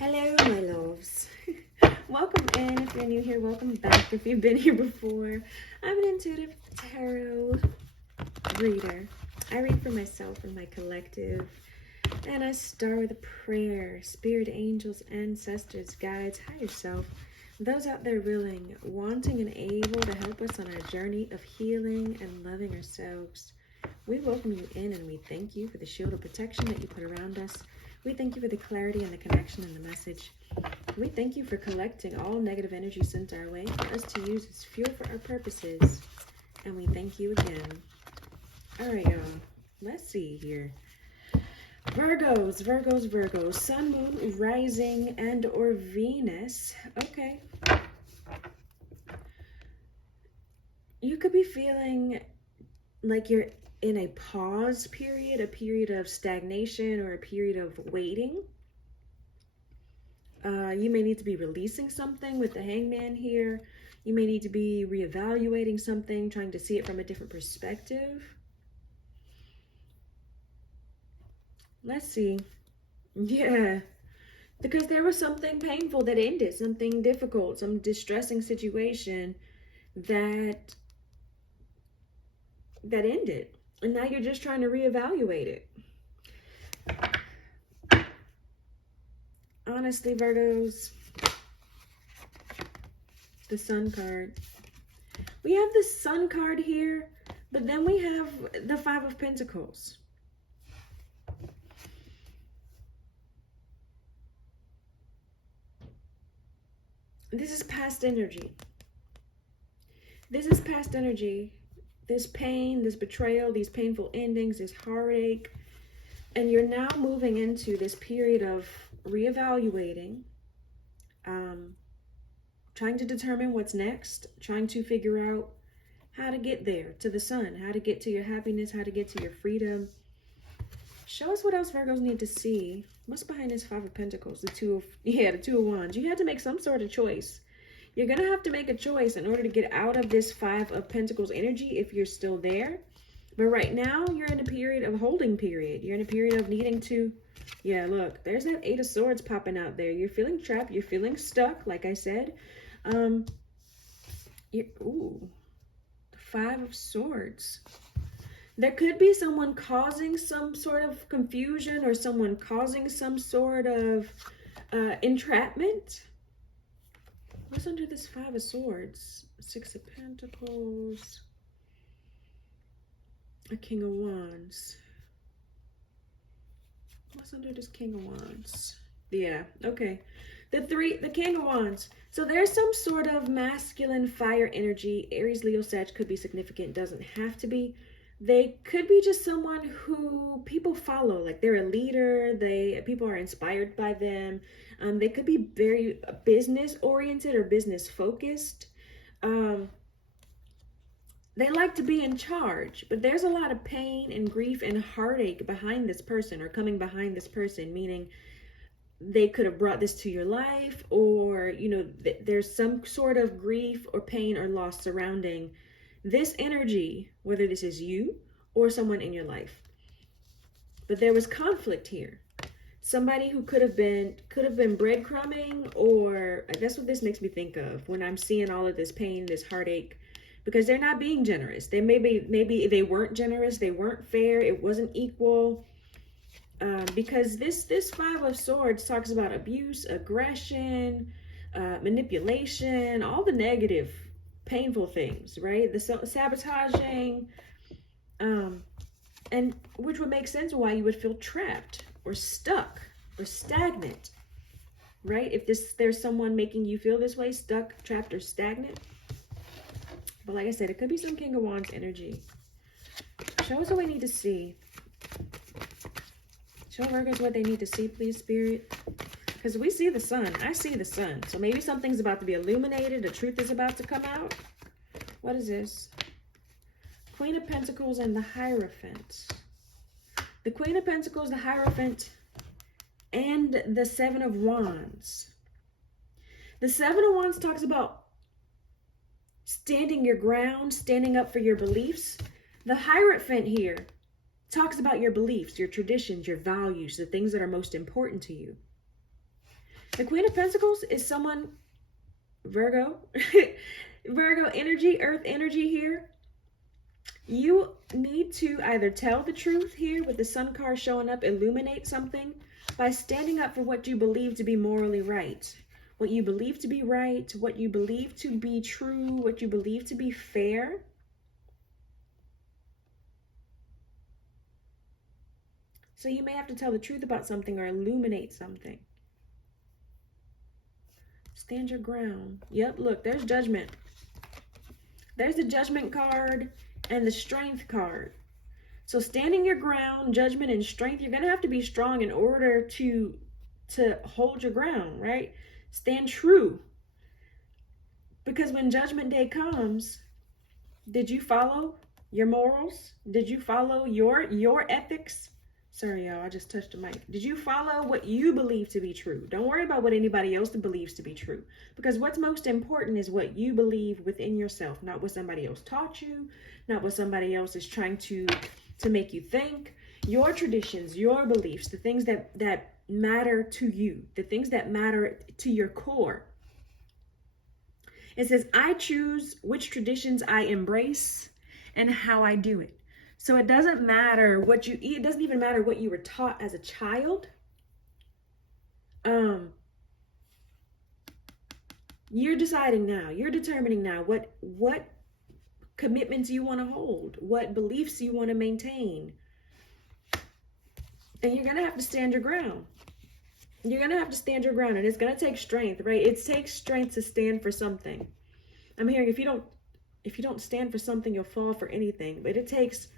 Hello, my loves. Welcome in. If you're new here, welcome back. If you've been here before, I'm an intuitive tarot reader. I read for myself and my collective, and I start with a prayer. Spirit, angels, ancestors, guides, higher self, those out there willing, wanting, and able to help us on our journey of healing and loving ourselves. We welcome you in, and we thank you for the shield of protection that you put around us. We thank you for the clarity and the connection and the message. We thank you for collecting all negative energy sent our way for us to use as fuel for our purposes. And we thank you again. All right, y'all. Let's see here. Virgos. Sun, moon, rising, and or Venus. Okay. You could be feeling like you're in a pause period, a period of stagnation, or a period of waiting. You may need to be releasing something with the Hangman here. You may need to be reevaluating something, trying to see it from a different perspective. Let's see. Yeah. Because there was something painful that ended, something difficult, some distressing situation that ended. And now you're just trying to reevaluate it. Honestly, Virgos, the Sun card. We have the Sun card here, but then we have the Five of Pentacles. This is past energy. This is past energy. This pain, this betrayal, these painful endings, this heartache. And you're now moving into this period of reevaluating, trying to determine what's next, trying to figure out how to get there to the sun, how to get to your happiness, how to get to your freedom. Show us what else Virgos need to see. What's behind this Five of Pentacles? The Two of Wands. You had to make some sort of choice. You're going to have to make a choice in order to get out of this Five of Pentacles energy if you're still there. But right now, you're in a period of holding period. You're in a period of needing to, yeah, look, there's that Eight of Swords popping out there. You're feeling trapped. You're feeling stuck, like I said. The Five of Swords. There could be someone causing some sort of confusion or someone causing some sort of entrapment. What's under this Five of Swords? Six of Pentacles. A King of Wands. What's under this King of Wands? Yeah, okay. The King of Wands. So there's some sort of masculine fire energy. Aries, Leo, Sag could be significant. Doesn't have to be. They could be just someone who people follow. Like they're a leader. People are inspired by them. They could be very business oriented or business focused. They like to be in charge, but there's a lot of pain and grief and heartache behind this person or coming behind this person, meaning they could have brought this to your life, or, you know, there's some sort of grief or pain or loss surrounding this energy, whether this is you or someone in your life. But there was conflict here. Somebody who could have been breadcrumbing, or that's what this makes me think of when I'm seeing all of this pain, this heartache, because they're not being generous. They maybe they weren't generous, they weren't fair, it wasn't equal. Because this Five of Swords talks about abuse, aggression, manipulation, all the negative, painful things, right? The sabotaging, and which would make sense why you would feel trapped or stuck or stagnant, right? If there's someone making you feel this way, stuck, trapped, or stagnant. But like I said, it could be some King of Wands energy. Show us what we need to see. Show Virgos what they need to see, please, Spirit. Because we see the sun. I see the sun. So maybe something's about to be illuminated. The truth is about to come out. What is this? Queen of Pentacles and the Hierophant. The Queen of Pentacles, the Hierophant, and the Seven of Wands. The Seven of Wands talks about standing your ground, standing up for your beliefs. The Hierophant here talks about your beliefs, your traditions, your values, the things that are most important to you. The Queen of Pentacles is someone, Virgo, Virgo energy, earth energy here. You need to either tell the truth here with the Sun card showing up, illuminate something by standing up for what you believe to be morally right. What you believe to be right, what you believe to be true, what you believe to be fair. So you may have to tell the truth about something or illuminate something. Stand your ground. Yep, look, there's Judgment. There's the Judgment card and the Strength card. So standing your ground, Judgment, and Strength, you're going to have to be strong in order to hold your ground, right? Stand true. Because when Judgment Day comes, did you follow your morals? Did you follow your ethics? Sorry, y'all, I just touched the mic. Did you follow what you believe to be true? Don't worry about what anybody else believes to be true. Because what's most important is what you believe within yourself, not what somebody else taught you, not what somebody else is trying to make you think. Your traditions, your beliefs, the things that matter to you, the things that matter to your core. It says, I choose which traditions I embrace and how I do it. So it doesn't matter what you eat. It doesn't even matter what you were taught as a child. You're deciding now. You're determining now what commitments you want to hold, what beliefs you want to maintain. And you're going to have to stand your ground. You're going to have to stand your ground, and it's going to take strength, right? It takes strength to stand for something. I'm hearing if you don't stand for something, you'll fall for anything. But it takes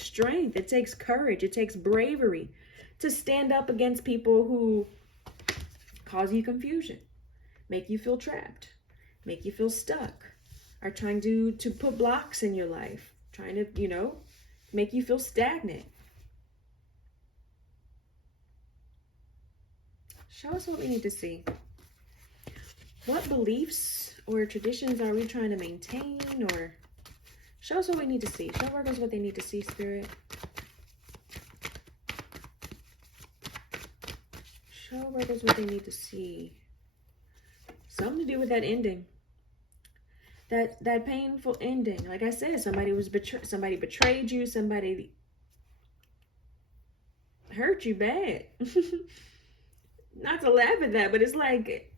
strength, it takes courage, it takes bravery to stand up against people who cause you confusion, make you feel trapped, make you feel stuck, are trying to put blocks in your life, trying to, make you feel stagnant. Show us what we need to see. What beliefs or traditions are we trying to maintain, or show us what we need to see. Show Virgos what they need to see, Spirit. Show Virgos what they need to see. Something to do with that ending. That painful ending. Like I said, somebody betrayed you, somebody hurt you bad. Not to laugh at that, but it's like,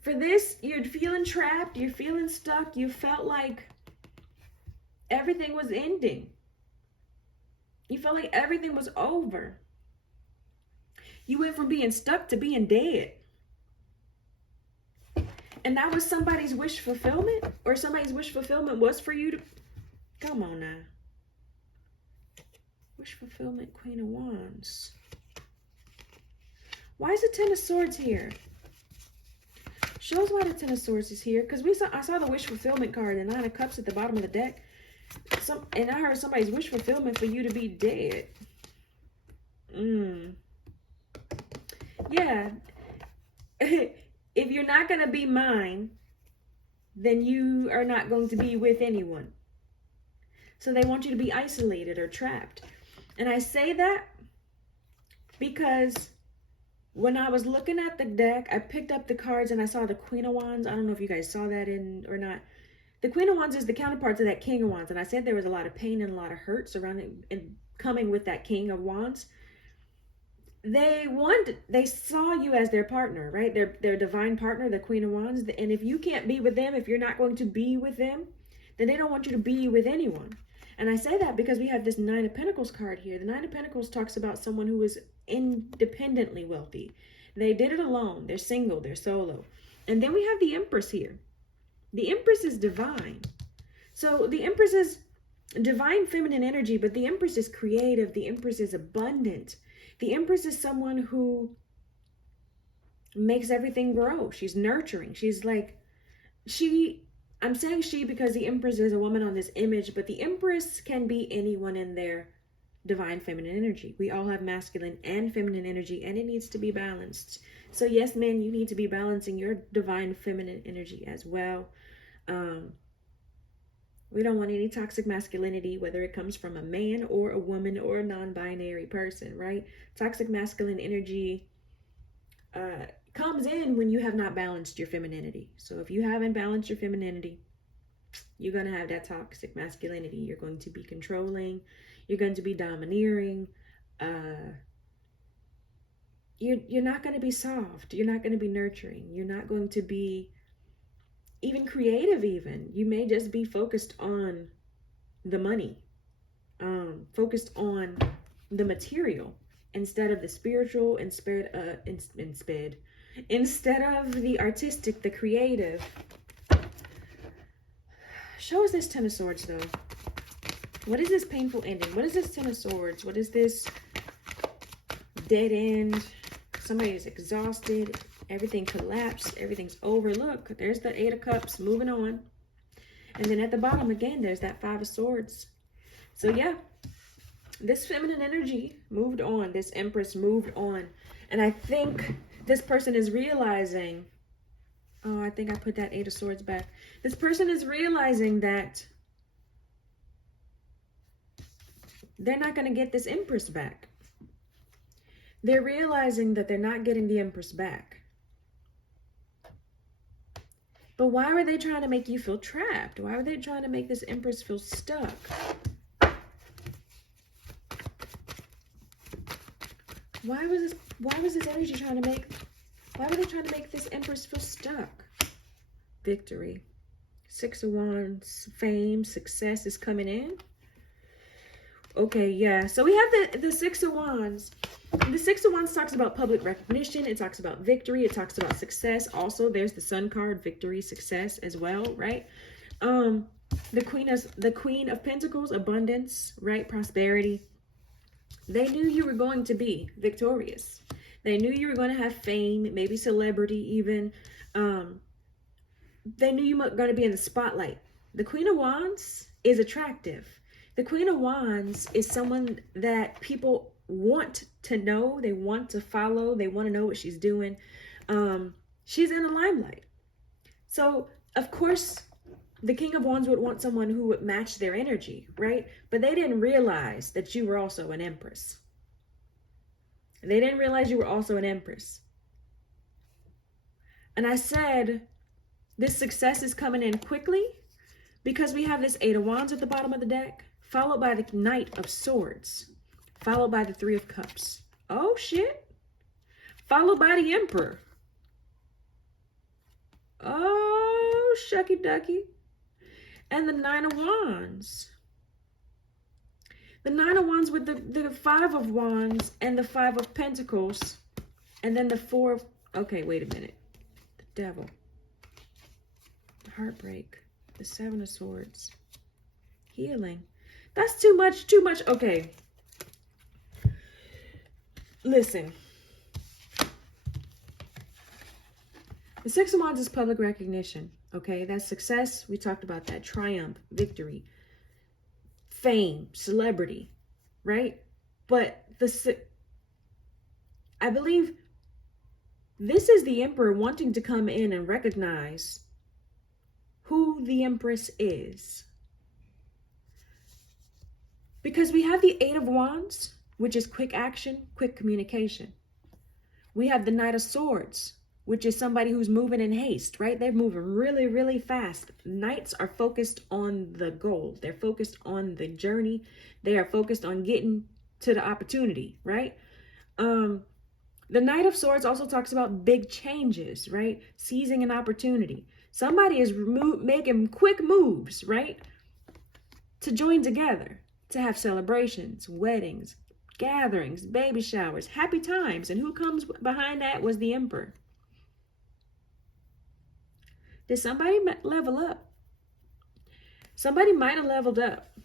for this, you're feeling trapped, you're feeling stuck, you felt like everything was ending. You felt like everything was over. You went from being stuck to being dead. And that was somebody's wish fulfillment? Or somebody's wish fulfillment was for you to... Come on now. Wish fulfillment, Queen of Wands. Why is the Ten of Swords here? Shows why the Ten of Swords is here. Because I saw the wish fulfillment card, the Nine of Cups at the bottom of the deck. And I heard somebody's wish fulfillment for you to be dead. Yeah. If you're not going to be mine, then you are not going to be with anyone. So they want you to be isolated or trapped. And I say that because when I was looking at the deck, I picked up the cards and I saw the Queen of Wands. I don't know if you guys saw that in or not. The Queen of Wands is the counterpart to that King of Wands. And I said there was a lot of pain and a lot of hurt surrounding and coming with that King of Wands. They saw you as their partner, right? Their divine partner, the Queen of Wands. And if you can't be with them, if you're not going to be with them, then they don't want you to be with anyone. And I say that because we have this Nine of Pentacles card here. The Nine of Pentacles talks about someone who is independently wealthy. They did it alone. They're single. They're solo. And then we have the Empress here. The Empress is divine. So the Empress is divine feminine energy, but the Empress is creative. The Empress is abundant. The Empress is someone who makes everything grow. She's nurturing. She's like, I'm saying she because the Empress is a woman on this image, but the Empress can be anyone in their divine feminine energy. We all have masculine and feminine energy, and it needs to be balanced. So yes, men, you need to be balancing your divine feminine energy as well. We don't want any toxic masculinity, whether it comes from a man or a woman or a non-binary person, right? Toxic masculine energy, comes in when you have not balanced your femininity. So if you haven't balanced your femininity, you're going to have that toxic masculinity. You're going to be controlling. You're going to be domineering. You're not going to be soft. You're not going to be nurturing. You're not going to be even creative even. You may just be focused on the money, focused on the material instead of the spiritual and instead of the artistic, the creative. Show us this Ten of Swords though. What is this painful ending? What is this Ten of Swords? What is this dead end? Somebody is exhausted. Everything collapsed. Everything's over. Look, there's the Eight of Cups moving on. And then at the bottom again, there's that Five of Swords. So yeah, this feminine energy moved on. This Empress moved on. And I think this person is realizing, oh, I think I put that Eight of Swords back. This person is realizing that they're not going to get this Empress back. They're realizing that they're not getting the Empress back. But why were they trying to make you feel trapped? Why were they trying to make this Empress feel stuck? Why was this energy trying to make, why were they trying to make this Empress feel stuck? Victory. Six of Wands, fame, success is coming in. Okay, yeah. So we have the Six of Wands. The Six of Wands talks about public recognition. It talks about victory. It talks about success. Also, there's the Sun card, victory, success as well, right? The Queen of Pentacles, abundance, right? Prosperity. They knew you were going to be victorious. They knew you were going to have fame, maybe celebrity even. They knew you were going to be in the spotlight. The Queen of Wands is attractive. The Queen of Wands is someone that people want to know. They want to follow. They want to know what she's doing. She's in the limelight. So, of course, the King of Wands would want someone who would match their energy, right? But they didn't realize that you were also an Empress. They didn't realize you were also an Empress. And I said, this success is coming in quickly because we have this Eight of Wands at the bottom of the deck, followed by the Knight of Swords, followed by the Three of Cups. Oh, shit. Followed by the Emperor. Oh, shucky ducky. And the Nine of Wands. The Nine of Wands with the Five of Wands and the Five of Pentacles. And then the Four of... Okay, wait a minute. The Devil. The Heartbreak. The Seven of Swords. Healing. That's too much, too much. Okay. Listen. The Six of Wands is public recognition. Okay, that's success. We talked about that. Triumph, victory, fame, celebrity, right? But I believe this is the Emperor wanting to come in and recognize who the Empress is. Because we have the Eight of Wands, which is quick action, quick communication. We have the Knight of Swords, which is somebody who's moving in haste, right? They're moving really, really fast. Knights are focused on the goal. They're focused on the journey. They are focused on getting to the opportunity, right? The Knight of Swords also talks about big changes, right? Seizing an opportunity. Somebody is making quick moves, right? To join together, to have celebrations, weddings, gatherings, baby showers, happy times. And who comes behind that was the Emperor. Did somebody level up? Somebody might have leveled up.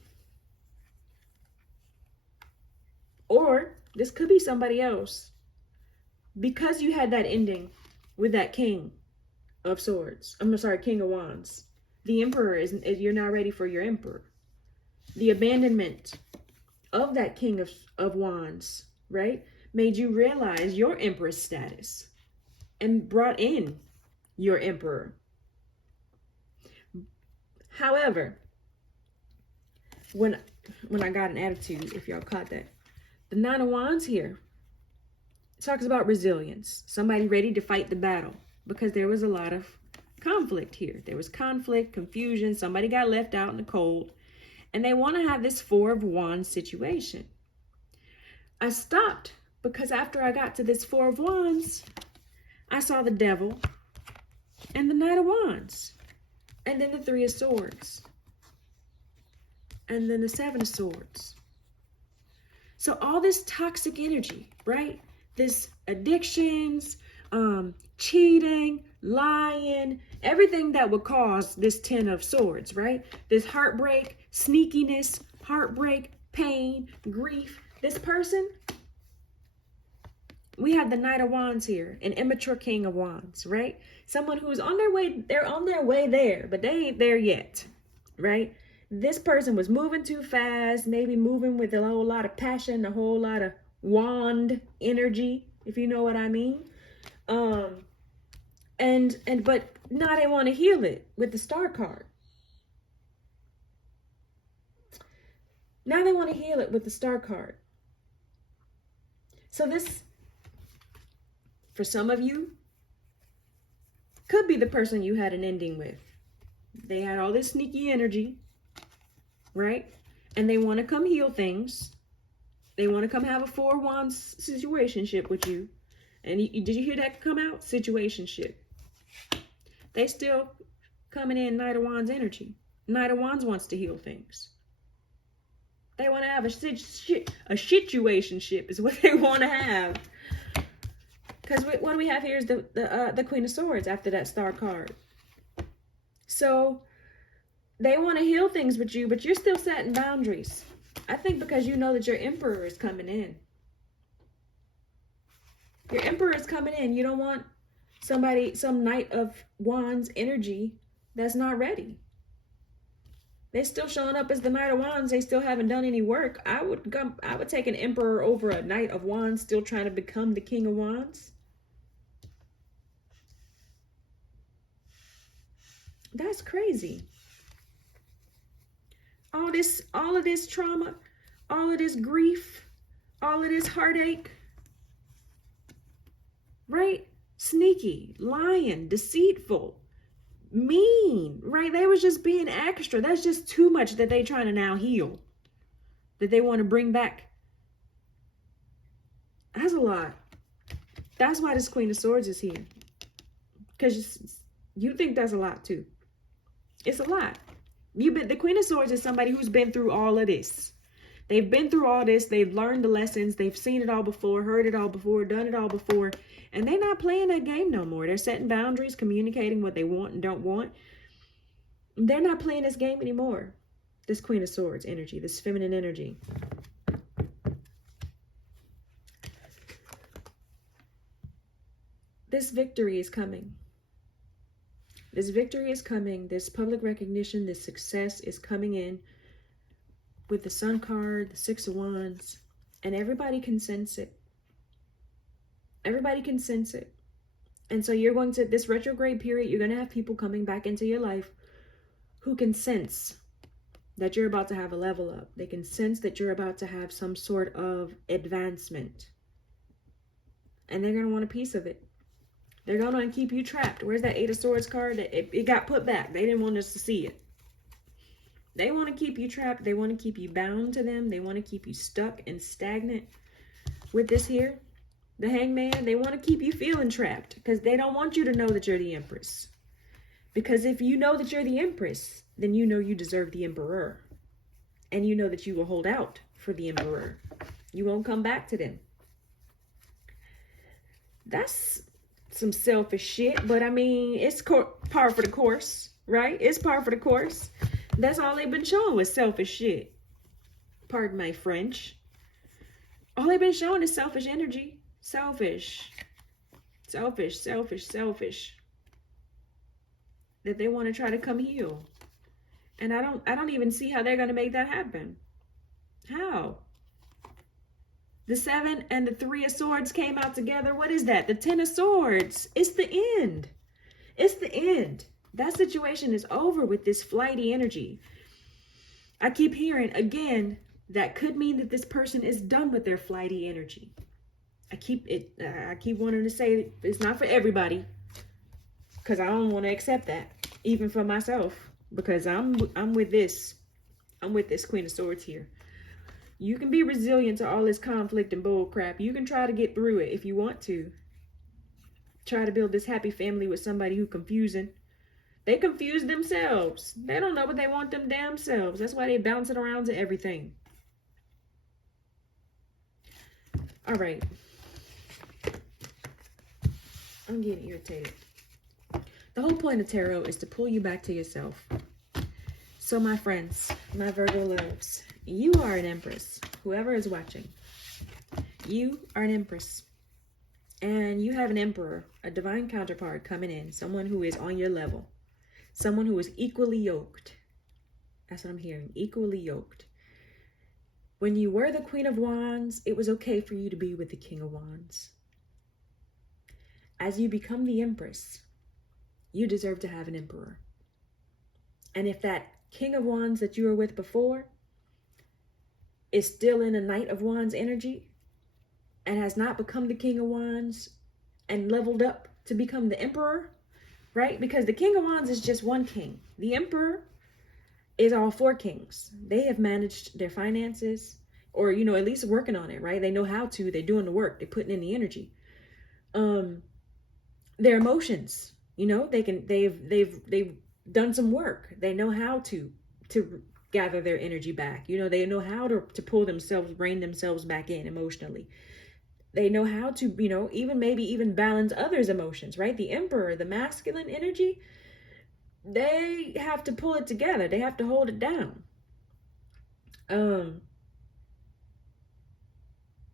Or this could be somebody else. Because you had that ending with that King of Swords. I'm sorry, King of Wands. The Emperor you're now ready for your Emperor. The abandonment of that King of Wands, right, made you realize your Empress status and brought in your Emperor. However, when I got an attitude, if y'all caught that, the Nine of Wands here talks about resilience. Somebody ready to fight the battle, because there was a lot of conflict here. There was conflict, confusion. Somebody got left out in the cold, and they want to have this Four of Wands situation. I stopped because after I got to this Four of Wands, I saw the Devil and the Knight of Wands, and then the Three of Swords, and then the Seven of Swords. So all this toxic energy, right? This addictions, cheating, lying, everything that would cause this Ten of Swords, right? This heartbreak, sneakiness, heartbreak, pain, grief. This person, we have the Knight of Wands here, an immature King of Wands, right? Someone who's on their way, they're on their way there, but they ain't there yet, right? This person was moving too fast, maybe moving with a whole lot of passion, a whole lot of wand energy, if you know what I mean. But now they want to heal it with the Star card. Now they want to heal it with the Star card. So this, for some of you, could be the person you had an ending with. They had all this sneaky energy, right? And they want to come heal things. They want to come have a Four of Wands situationship with you. And did you hear that come out? Situationship. They still coming in Knight of Wands energy. Knight of Wands wants to heal things. They want to have a situationship is what they want to have. Because what do we have here is the Queen of Swords after that Star card. So they want to heal things with you, but you're still setting boundaries. I think because you know that your Emperor is coming in. Your Emperor is coming in. You don't want some Knight of Wands energy that's not ready. They're still showing up as the Knight of Wands. They still haven't done any work. I would take an Emperor over a Knight of Wands still trying to become the King of Wands. That's crazy. All of this trauma, all of this grief, all of this heartache, right? Sneaky, lying, deceitful, mean, right? They was just being extra. That's just too much that they trying to now heal, that they want to bring back. That's a lot. That's why this Queen of Swords is here. Because you think that's a lot too. It's a lot. The Queen of Swords is somebody who's been through all of this. They've been through all this. They've learned the lessons. They've seen it all before, heard it all before, done it all before. And they're not playing that game no more. They're setting boundaries, communicating what they want and don't want. They're not playing this game anymore. This Queen of Swords energy, this feminine energy. This victory is coming. This victory is coming. This public recognition, this success is coming in with the Sun card, the Six of Wands, and everybody can sense it. Everybody can sense it. And so you're going to, this retrograde period, you're going to have people coming back into your life who can sense that you're about to have a level up. They can sense that you're about to have some sort of advancement. And they're going to want a piece of it. They're going to keep you trapped. Where's that Eight of Swords card? It got put back. They didn't want us to see it. They want to keep you trapped. They want to keep you bound to them. They want to keep you stuck and stagnant with this here. The Hangman, they want to keep you feeling trapped because they don't want you to know that you're the Empress. Because if you know that you're the Empress, then you know you deserve the Emperor. And you know that you will hold out for the Emperor. You won't come back to them. That's some selfish shit, but I mean, it's par for the course, right? It's par for the course. That's all they've been showing was selfish shit. Pardon my French. All they've been showing is selfish energy. Selfish. Selfish, selfish, selfish. That they want to try to come heal. And I don't even see how they're going to make that happen. How? The Seven and the Three of Swords came out together. What is that? The Ten of Swords. It's the end. It's the end. That situation is over with this flighty energy. I keep hearing, again, that could mean that this person is done with their flighty energy. I keep wanting to say it's not for everybody, because I don't want to accept that, even for myself, because I'm with this. I'm with this Queen of Swords here. You can be resilient to all this conflict and bull crap. You can try to get through it if you want to. Try to build this happy family with somebody who's confusing. They confuse themselves. They don't know what they want them damn selves. That's why they bouncing around to everything. All right. I'm getting irritated. The whole point of tarot is to pull you back to yourself. So my friends, my Virgo loves, you are an Empress. Whoever is watching, you are an Empress. And you have an Emperor, a divine counterpart coming in. Someone who is on your level. Someone who is equally yoked. That's what I'm hearing. Equally yoked. When you were the Queen of Wands, it was okay for you to be with the King of Wands. As you become the Empress, you deserve to have an Emperor. And if that King of Wands that you were with before is still in a Knight of Wands energy and has not become the King of Wands and leveled up to become the Emperor, right? Because the King of Wands is just one king. The Emperor is all four kings. They have managed their finances, or, you know, at least working on it, right? They know how to. They're doing the work. They're putting in the energy. Their emotions, you know, they've done some work. They know how to gather their energy back. You know, they know how to pull themselves, rein themselves back in emotionally. They know how to, you know, even balance others' emotions, right? The Emperor, the masculine energy, they have to pull it together. They have to hold it down.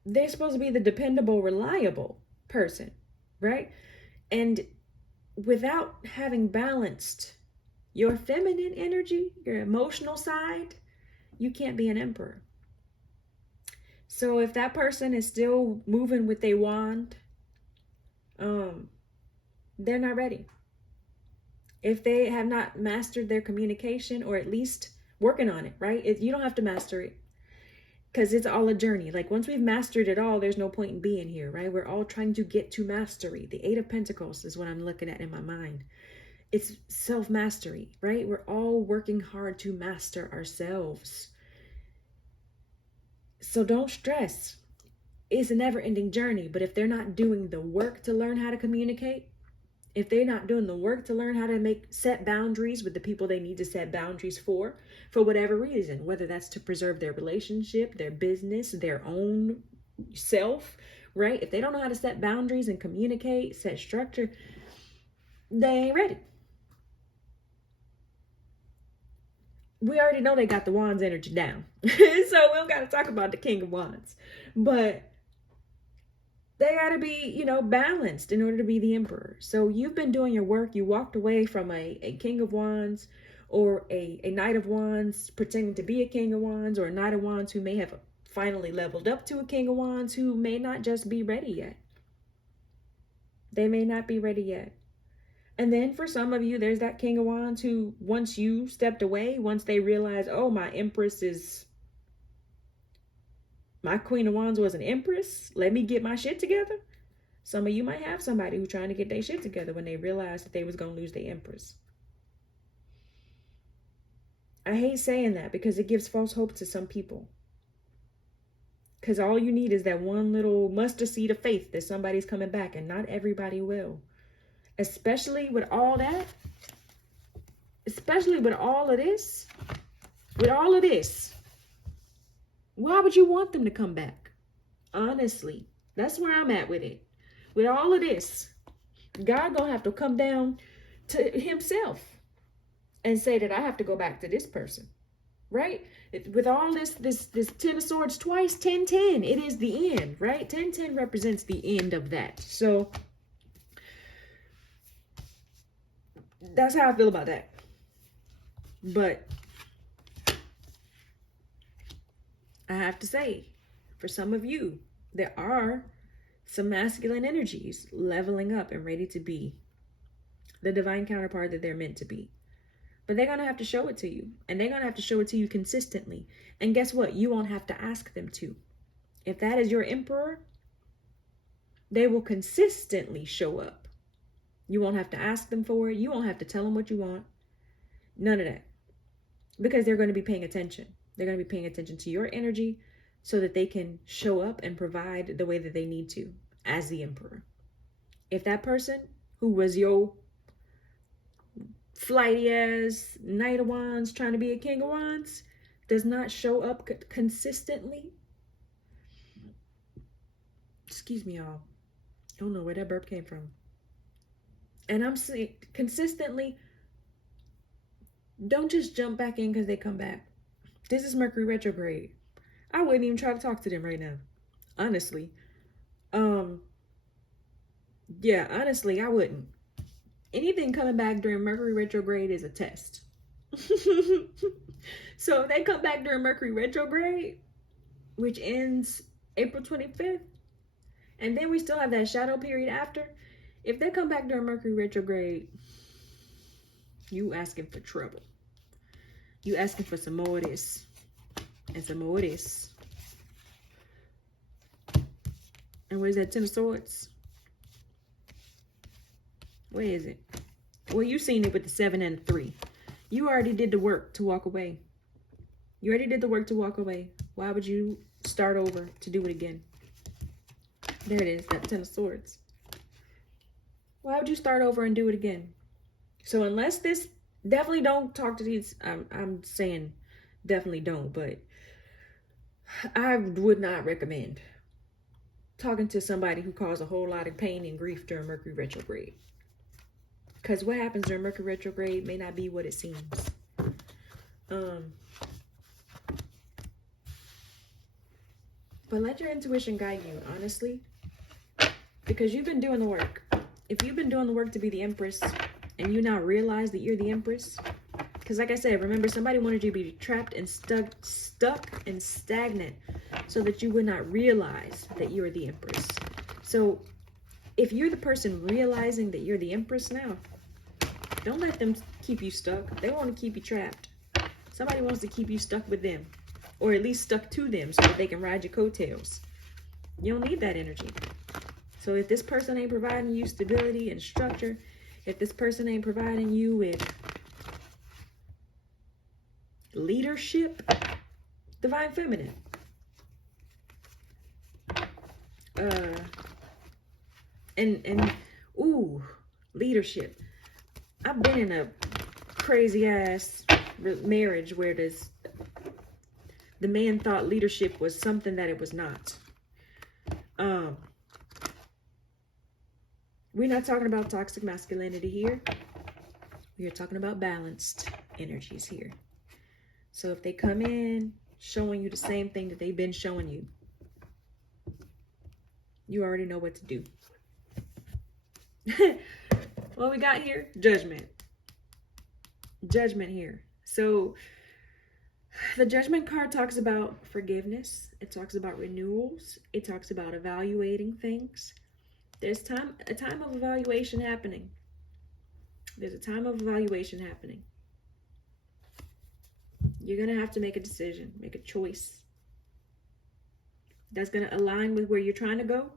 They're supposed to be the dependable, reliable person, right? And without having balanced your feminine energy, your emotional side, you can't be an Emperor. So if that person is still moving with their wand, they're not ready. If they have not mastered their communication, or at least working on it, right? You don't have to master it, because it's all a journey. Like, once we've mastered it all, there's no point in being here, right? We're all trying to get to mastery. The Eight of Pentacles is what I'm looking at in my mind. It's self-mastery, right? We're all working hard to master ourselves. So don't stress. It's a never-ending journey. But if they're not doing the work to learn how to communicate, if they're not doing the work to learn how to set boundaries with the people they need to set boundaries for whatever reason, whether that's to preserve their relationship, their business, their own self, right? If they don't know how to set boundaries and communicate, set structure, they ain't ready. We already know they got the Wands energy down. So we don't got to talk about the King of Wands. But they got to be, you know, balanced in order to be the Emperor. So you've been doing your work. You walked away from a King of Wands or a Knight of Wands pretending to be a King of Wands, or a Knight of Wands who may have finally leveled up to a King of Wands, who may not just be ready yet. They may not be ready yet. And then for some of you, there's that King of Wands who, once you stepped away, once they realize, oh, my Queen of Wands was an Empress, let me get my shit together. Some of you might have somebody who's trying to get their shit together when they realized that they was going to lose their Empress. I hate saying that, because it gives false hope to some people. Because all you need is that one little mustard seed of faith that somebody's coming back, and not everybody will. Especially with all that, especially with all of this, why would you want them to come back? Honestly, that's where I'm at with it. With all of this, God gonna have to come down to himself and say that I have to go back to this person, right? With all this 10 of Swords twice, 10-10, it is the end, right? 10-10 represents the end of that. So that's how I feel about that. But I have to say, for some of you, there are some masculine energies leveling up and ready to be the divine counterpart that they're meant to be. But they're going to have to show it to you. And they're going to have to show it to you consistently. And guess what? You won't have to ask them to. If that is your Emperor, They will consistently show up. You won't have to ask them for it. You won't have to tell them what you want. None of that. Because they're going to be paying attention. They're going to be paying attention to your energy so that they can show up and provide the way that they need to as the Emperor. If that person who was your flighty ass Knight of Wands trying to be a King of Wands does not show up consistently, excuse me, y'all. I don't know where that burp came from. And I'm saying consistently, don't just jump back in because they come back. This is Mercury retrograde. I wouldn't even try to talk to them right now. Honestly. Yeah, honestly, I wouldn't. Anything coming back during Mercury retrograde is a test. So if they come back during Mercury retrograde, which ends April 25th, and then we still have that shadow period after, if they come back during Mercury retrograde, you asking for trouble. You asking for some more of this and some more of this. And where's that 10 of Swords? Where is it? Well, you've seen it with the 7 and the 3. You already did the work to walk away. You already did the work to walk away. Why would you start over to do it again? There it is, that 10 of Swords. Why would you start over and do it again? So unless this, definitely don't talk to these. I'm saying definitely don't, but I would not recommend talking to somebody who caused a whole lot of pain and grief during Mercury retrograde. Because what happens during Mercury retrograde may not be what it seems. But let your intuition guide you, honestly. Because you've been doing the work. If you've been doing the work to be the Empress, and you now realize that you're the Empress, because like I said, remember, somebody wanted you to be trapped and stuck and stagnant so that you would not realize that you are the Empress. So if you're the person realizing that you're the Empress now, don't let them keep you stuck. They want to keep you trapped. Somebody wants to keep you stuck with them, or at least stuck to them so that they can ride your coattails. You don't need that energy. So if this person ain't providing you stability and structure, if this person ain't providing you with leadership, Divine Feminine, leadership. I've been in a crazy ass marriage where the man thought leadership was something that it was not. We're not talking about toxic masculinity here. We are talking about balanced energies here. So if they come in showing you the same thing that they've been showing you, you already know what to do. What we got here? Judgment. Judgment here. So the Judgment card talks about forgiveness. It talks about renewals. It talks about evaluating things. There's a time of evaluation happening. There's a time of evaluation happening. You're going to have to make a decision, make a choice that's going to align with where you're trying to go.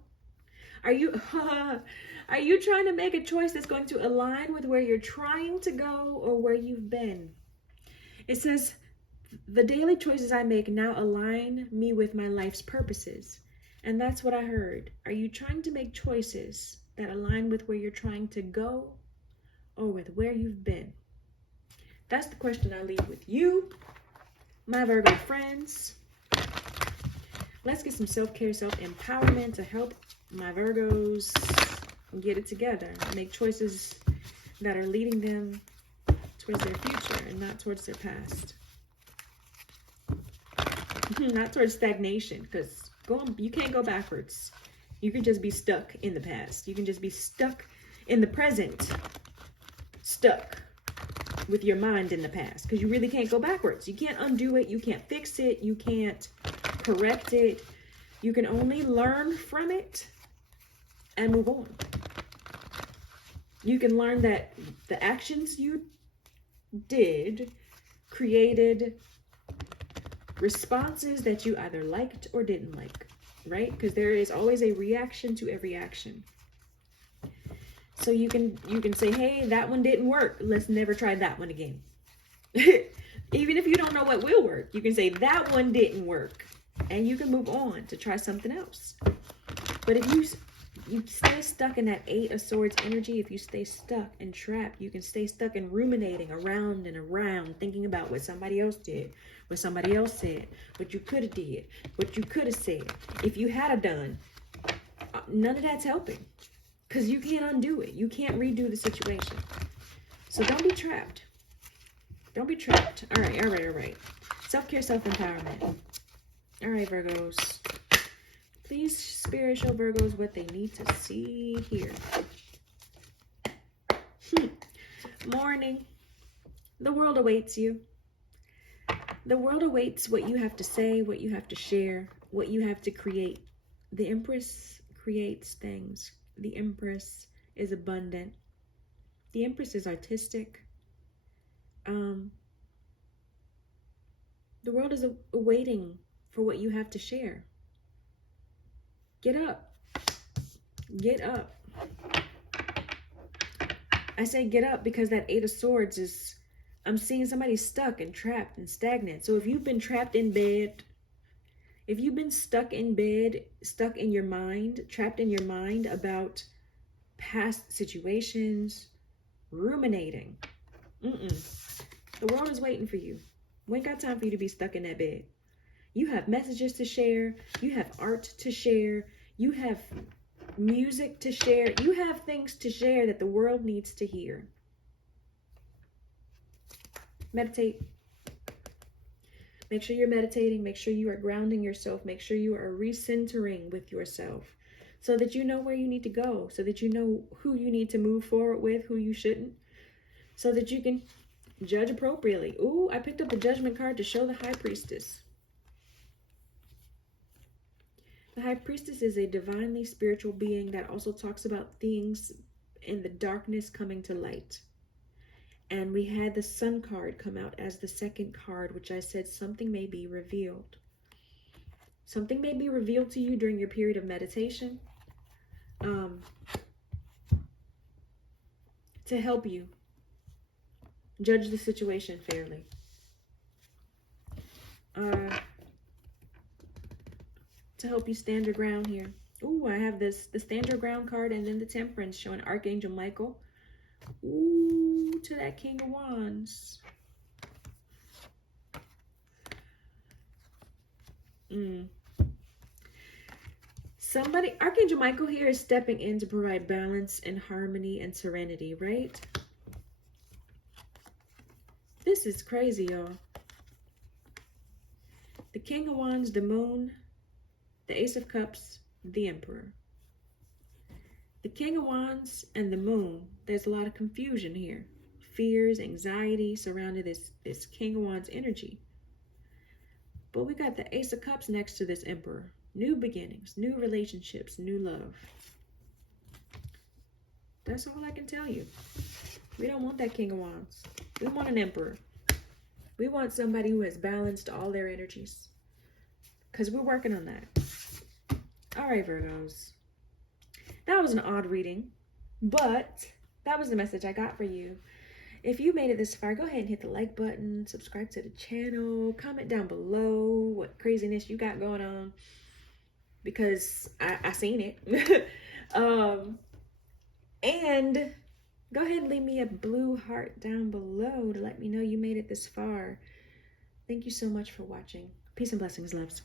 Are you trying to make a choice that's going to align with where you're trying to go or where you've been? It says, the daily choices I make now align me with my life's purposes. And that's what I heard. Are you trying to make choices that align with where you're trying to go or with where you've been? That's the question I leave with you, my Virgo friends. Let's get some self-care, self-empowerment to help my Virgos get it together, make choices that are leading them towards their future and not towards their past. Not towards stagnation, because you can't go backwards. You can just be stuck in the past. You can just be stuck in the present, stuck with your mind in the past, because you really can't go backwards. You can't undo it. You can't fix it. You can't correct it. You can only learn from it and move on. You can learn that the actions you did created responses that you either liked or didn't like. right? Because there is always a reaction to every action. So you can say, hey, that one didn't work. Let's never try that one again. Even if you don't know what will work, you can say that one didn't work. And you can move on to try something else. But if you stay stuck in that Eight of Swords energy, if you stay stuck and trapped, you can stay stuck and ruminating around and around, thinking about what somebody else did, what somebody else said, what you could have did, what you could have said, if you had done. None of that's helping, because you can't undo it. You can't redo the situation. So don't be trapped. Don't be trapped. All right. Self-care, self-empowerment. All right, Virgos. Please, Spirit, show Virgos what they need to see here. Morning. The world awaits you. The world awaits what you have to say, what you have to share, what you have to create. The Empress creates things. The Empress is abundant. The Empress is artistic. The world is waiting for what you have to share. Get up. Get up. I say get up because that Eight of Swords is, I'm seeing somebody stuck and trapped and stagnant. So if you've been trapped in bed, if you've been stuck in bed, stuck in your mind, trapped in your mind about past situations, ruminating, the world is waiting for you. We ain't got time for you to be stuck in that bed. You have messages to share. You have art to share. You have music to share. You have things to share that the world needs to hear. Meditate. Make sure you're meditating. Make sure you are grounding yourself. Make sure you are recentering with yourself so that you know where you need to go, so that you know who you need to move forward with, who you shouldn't, so that you can judge appropriately. Ooh, I picked up the Judgment card to show the High Priestess. The High Priestess is a divinely spiritual being that also talks about things in the darkness coming to light. And we had the Sun card come out as the second card, which I said something may be revealed. Something may be revealed to you during your period of meditation to help you judge the situation fairly. To help you stand your ground here. Ooh, I have the stand your ground card and then the Temperance showing Archangel Michael. Ooh, to that King of Wands. Archangel Michael here is stepping in to provide balance and harmony and serenity, right? This is crazy, y'all. The King of Wands, the Moon, the Ace of Cups, the Emperor. The King of Wands and the Moon, there's a lot of confusion here. Fears, anxiety surrounding this King of Wands energy. But we got the Ace of Cups next to this Emperor. New beginnings, new relationships, new love. That's all I can tell you. We don't want that King of Wands. We want an Emperor. We want somebody who has balanced all their energies. Because we're working on that. All right, Virgos. That was an odd reading, but that was the message I got for you. If you made it this far, go ahead and hit the like button, subscribe to the channel, comment down below what craziness you got going on, because I seen it. And go ahead and leave me a blue heart down below to let me know you made it this far. Thank you so much for watching. Peace and blessings, loves.